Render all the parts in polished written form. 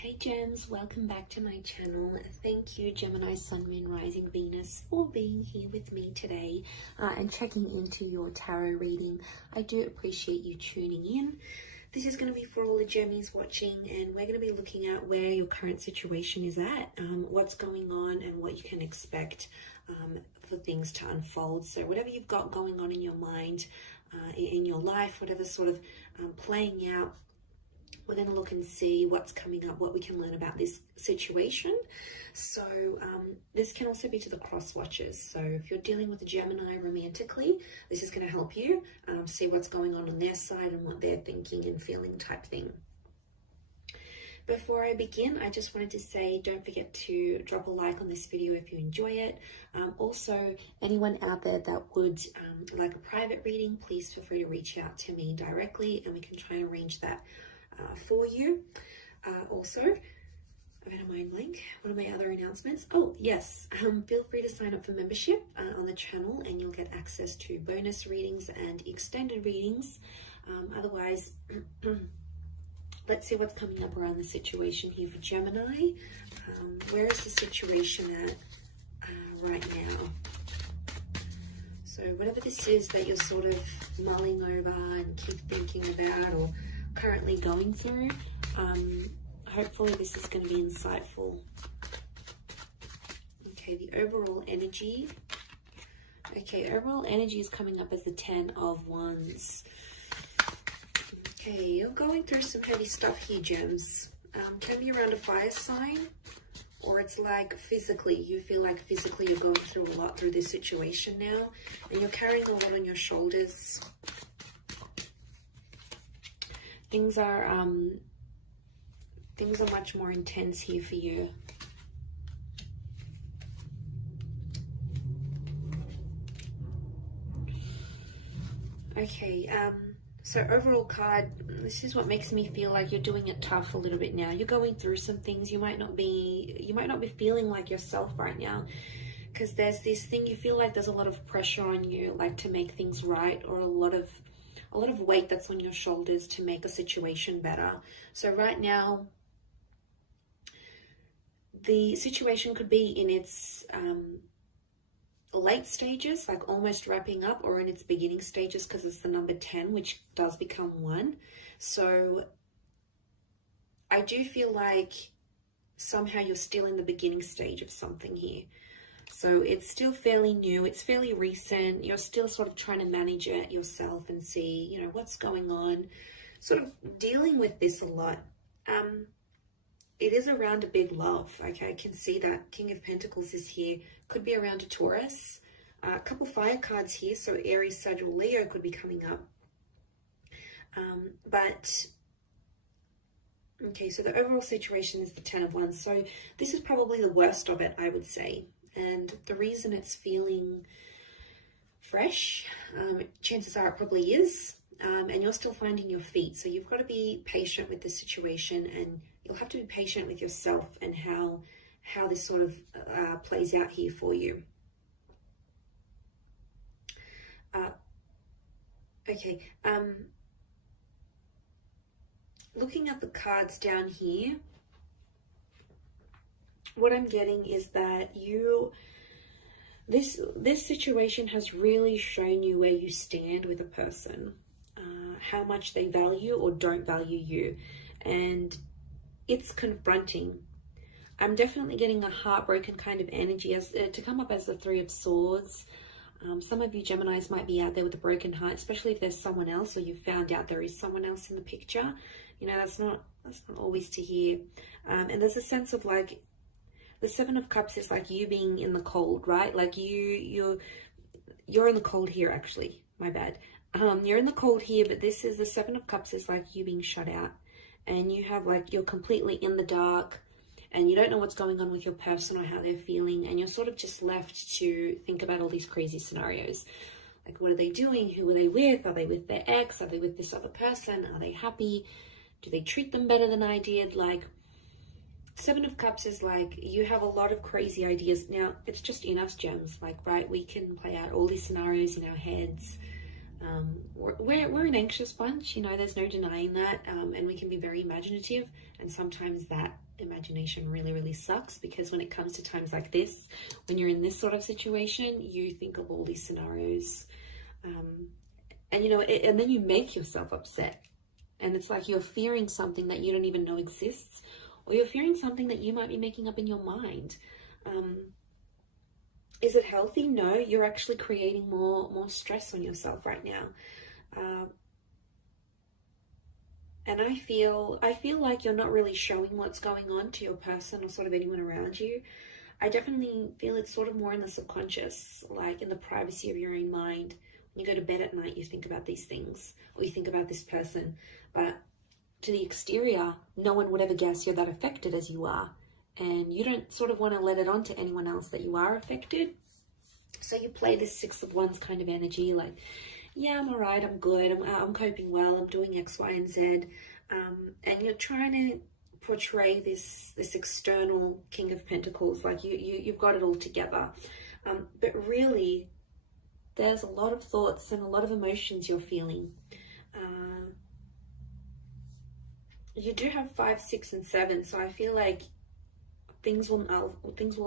Hey Gems, welcome back to my channel. Thank you Gemini, Sun, Moon, Rising, Venus for being here with me today and checking into your tarot reading. I do appreciate you tuning in. This is going to be for all the Gemmies watching, and we're going to be looking at where your current situation is at, what's going on and what you can expect for things to unfold. So whatever you've got going on in your mind, in your life, whatever sort of playing out, we're going to look and see what's coming up, what we can learn about this situation. So this can also be to the cross watchers. So if you're dealing with a Gemini romantically, this is going to help you see what's going on their side and what they're thinking and feeling type thing. Before I begin, I just wanted to say, don't forget to drop a like on this video if you enjoy it. Also, anyone out there that would like a private reading, please feel free to reach out to me directly and we can try and arrange that for you. Also, I've had a mind blank. What are my other announcements? Oh yes, feel free to sign up for membership on the channel and you'll get access to bonus readings and extended readings. Otherwise, let's see what's coming up around the situation here for Gemini. Where is the situation at right now? So whatever this is that you're sort of mulling over and keep thinking about or currently going through, hopefully this is going to be insightful. Okay, the overall energy. Okay, overall energy is coming up as the 10 of Wands. Okay, you're going through some heavy stuff here, Gems. Can be around a fire sign, or it's like physically, you feel like physically you're going through a lot through this situation now, and you're carrying a lot on your shoulders. Things are much more intense here for you. Okay, so overall card, this is what makes me feel like you're doing it tough a little bit now. You're going through some things. You might not be feeling like yourself right now, because there's this thing, you feel like there's a lot of pressure on you, like to make things right, or a lot of weight that's on your shoulders to make a situation better. So right now, the situation could be in its late stages, like almost wrapping up, or in its beginning stages, because it's the number 10, which does become 1. So I do feel like somehow you're still in the beginning stage of something here. So it's still fairly new, it's fairly recent, you're still sort of trying to manage it yourself and see, you know, what's going on, sort of dealing with this a lot. It is around a big love, okay? I can see that King of Pentacles is here, could be around a Taurus, a couple fire cards here, so Aries, Sag, or Leo could be coming up. Okay, so the overall situation is the 10 of Wands, so this is probably the worst of it, I would say. And the reason it's feeling fresh, chances are it probably is, and you're still finding your feet. So you've got to be patient with the situation, and you'll have to be patient with yourself and how this sort of plays out here for you. Okay, looking at the cards down here, what I'm getting is that this situation has really shown you where you stand with a person, how much they value or don't value you, and it's confronting. I'm definitely getting a heartbroken kind of energy as to come up as the 3 of Swords. Some of you Geminis might be out there with a broken heart, especially if there's someone else, or you found out there is someone else in the picture. You know, that's not always to hear. And there's a sense of like, the 7 of Cups is like you being in the cold, right? Like you're in the cold here, actually. My bad. You're in the cold here, but this is the 7 of Cups is like you being shut out, and you have like, you're completely in the dark, and you don't know what's going on with your person or how they're feeling, and you're sort of just left to think about all these crazy scenarios. Like, what are they doing? Who are they with? Are they with their ex? Are they with this other person? Are they happy? Do they treat them better than I did? Like, 7 of Cups is like, you have a lot of crazy ideas. Now, it's just in us, Gems, like, right? We can play out all these scenarios in our heads. We're an anxious bunch, you know, there's no denying that, and we can be very imaginative, and sometimes that imagination really sucks, because when it comes to times like this, when you're in this sort of situation, you think of all these scenarios, and you know, and then you make yourself upset, and it's like you're fearing something that you don't even know exists, or you're fearing something that you might be making up in your mind. Is it healthy? No, you're actually creating more stress on yourself right now. And I feel like you're not really showing what's going on to your person or sort of anyone around you. I definitely feel it's sort of more in the subconscious, like in the privacy of your own mind. When you go to bed at night, you think about these things, or you think about this person. But to the exterior, no one would ever guess you're that affected as you are. And you don't sort of want to let it on to anyone else that you are affected. So you play this Six of Wands kind of energy, like, yeah, I'm all right, I'm good, I'm coping well, I'm doing X, Y, and Z. And you're trying to portray this external King of Pentacles, like you've got it all together. But really, there's a lot of thoughts and a lot of emotions you're feeling. You do have 5, 6, and 7, so I feel like things will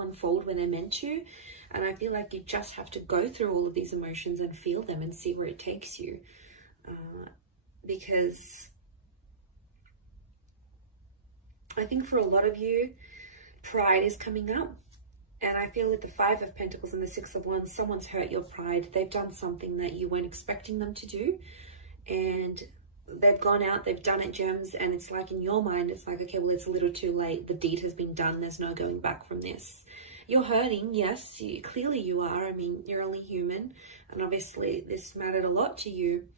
unfold when they're meant to, and I feel like you just have to go through all of these emotions and feel them and see where it takes you, because I think for a lot of you, pride is coming up, and I feel with the 5 of Pentacles and the 6 of Wands, someone's hurt your pride. They've done something that you weren't expecting them to do, and they've gone out, they've done it, Gems, and it's like in your mind, it's like, okay, well, it's a little too late. The deed has been done. There's no going back from this. You're hurting, yes, clearly you are. I mean, you're only human, and obviously this mattered a lot to you.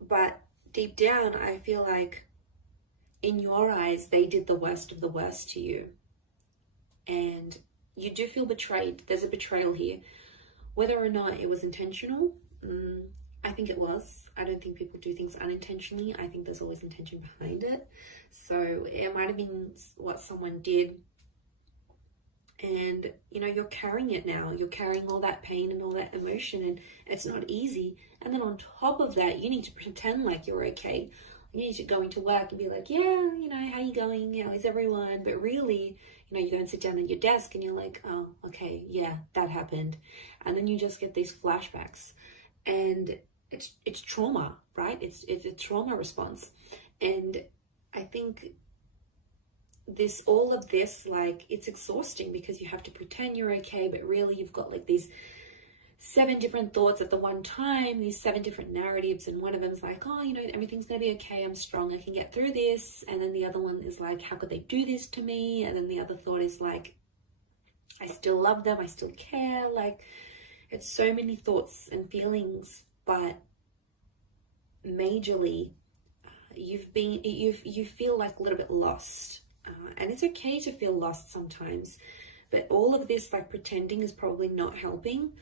But deep down, I feel like in your eyes, they did the worst of the worst to you. And you do feel betrayed. There's a betrayal here. Whether or not it was intentional, I think it was. I don't think people do things unintentionally. I think there's always intention behind it. So it might have been what someone did. And, you know, you're carrying it now. You're carrying all that pain and all that emotion, and it's not easy. And then on top of that, you need to pretend like you're okay. You need to go into work and be like, yeah, you know, how you going? How is everyone? But really, you know, you go and sit down at your desk and you're like, oh, okay, yeah, that happened. And then you just get these flashbacks. And it's trauma, right? It's a trauma response. And I think all of this, like, it's exhausting because you have to pretend you're okay, but really you've got like these 7 different thoughts at the one time, these 7 different narratives, and one of them is like, oh, you know, everything's gonna be okay, I'm strong, I can get through this. And then the other one is like, how could they do this to me? And then the other thought is like, I still love them, I still care. Like, it's so many thoughts and feelings, but majorly you feel like a little bit lost, and it's okay to feel lost sometimes, but all of this like pretending is probably not helping.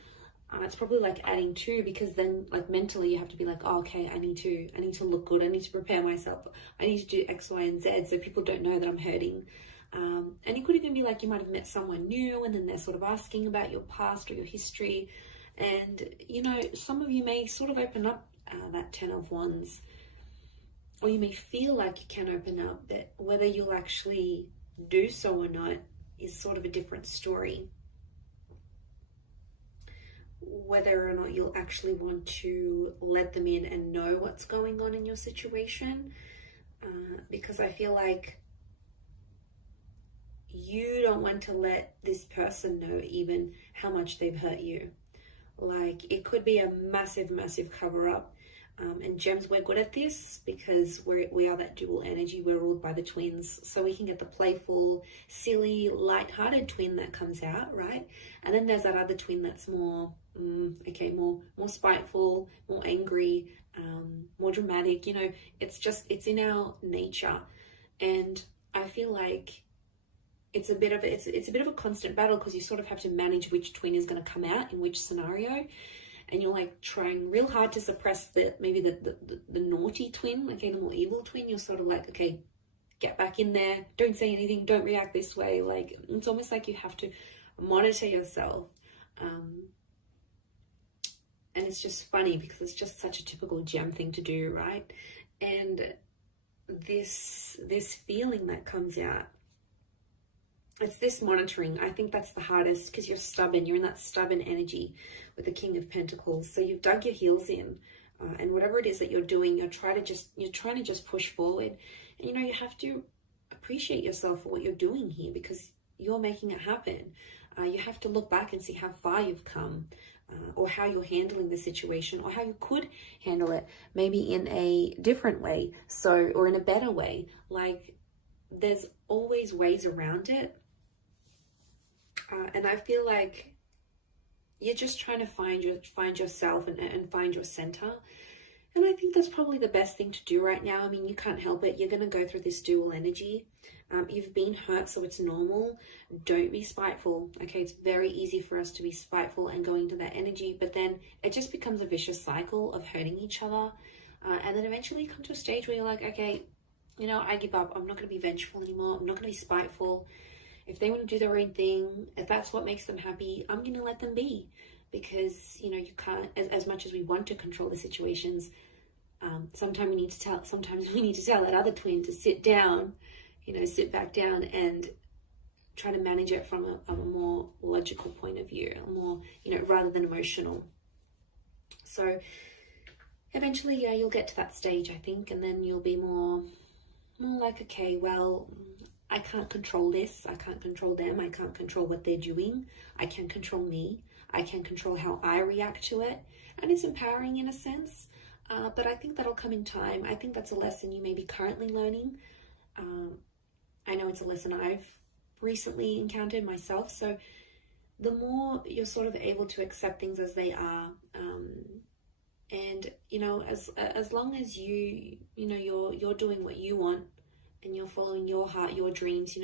It's probably like adding to, because then like mentally you have to be like, oh, okay, I need to look good, I need to prepare myself, I need to do X, Y, and Z so people don't know that I'm hurting. And it could even be like you might have met someone new and then they're sort of asking about your past or your history, and you know, some of you may sort of open up that 10 of Wands, or you may feel like you can open up, but whether you'll actually do so or not is sort of a different story. Whether or not you'll actually want to let them in and know what's going on in your situation, because I feel like you don't want to let this person know even how much they've hurt you. Like, it could be a massive cover-up. And Gems, we're good at this because we are that dual energy. We're ruled by the twins, so we can get the playful, silly, light-hearted twin that comes out, right? And then there's that other twin that's more, more spiteful, more angry, more dramatic. You know, it's in our nature, and I feel like it's a bit of a constant battle, because you sort of have to manage which twin is going to come out in which scenario. And you're like trying real hard to suppress the naughty twin, okay, the more evil twin. You're sort of like, okay, get back in there, don't say anything, don't react this way. Like, it's almost like you have to monitor yourself. And it's just funny because it's just such a typical gem thing to do, right? And this feeling that comes out, it's this monitoring. I think that's the hardest because you're stubborn. You're in that stubborn energy with the King of Pentacles. So you've dug your heels in, and whatever it is that you're doing, you're trying to just push forward. And you have to appreciate yourself for what you're doing here because you're making it happen. You have to look back and see how far you've come, or how you're handling the situation, or how you could handle it maybe in a different way, or in a better way. Like, there's always ways around it. And I feel like you're just trying to find yourself and find your center. And I think that's probably the best thing to do right now. I mean, you can't help it. You're going to go through this dual energy. You've been hurt, so it's normal. Don't be spiteful, okay? It's very easy for us to be spiteful and go into that energy, but then it just becomes a vicious cycle of hurting each other. And then eventually you come to a stage where you're like, okay, I give up. I'm not going to be vengeful anymore. I'm not going to be spiteful. If they want to do their own thing, if that's what makes them happy, I'm going to let them be. Because, you can't, as much as we want to control the situations, sometimes we need to tell that other twin to sit down, sit back down and try to manage it from a more logical point of view, a more, rather than emotional. So eventually, yeah, you'll get to that stage, I think, and then you'll be more like, okay, well, I can't control this. I can't control them. I can't control what they're doing. I can control me. I can control how I react to it. And it's empowering in a sense, but I think that'll come in time. I think that's a lesson you may be currently learning. I know it's a lesson I've recently encountered myself. So the more you're sort of able to accept things as they are, and as long as you're doing what you want and you're following your heart, your dreams,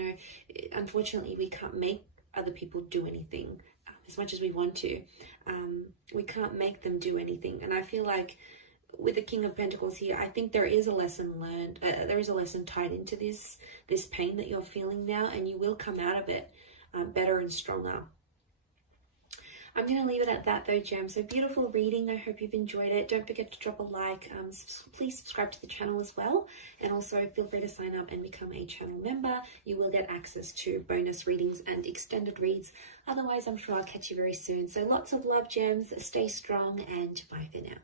unfortunately we can't make other people do anything as much as we want to. We can't make them do anything. And I feel like with the King of Pentacles here, I think there is a lesson learned. There is a lesson tied into this pain that you're feeling now, and you will come out of it better and stronger. I'm going to leave it at that though, Gem. So beautiful reading. I hope you've enjoyed it. Don't forget to drop a like. Please subscribe to the channel as well. And also feel free to sign up and become a channel member. You will get access to bonus readings and extended reads. Otherwise, I'm sure I'll catch you very soon. So lots of love, Gems. Stay strong and bye for now.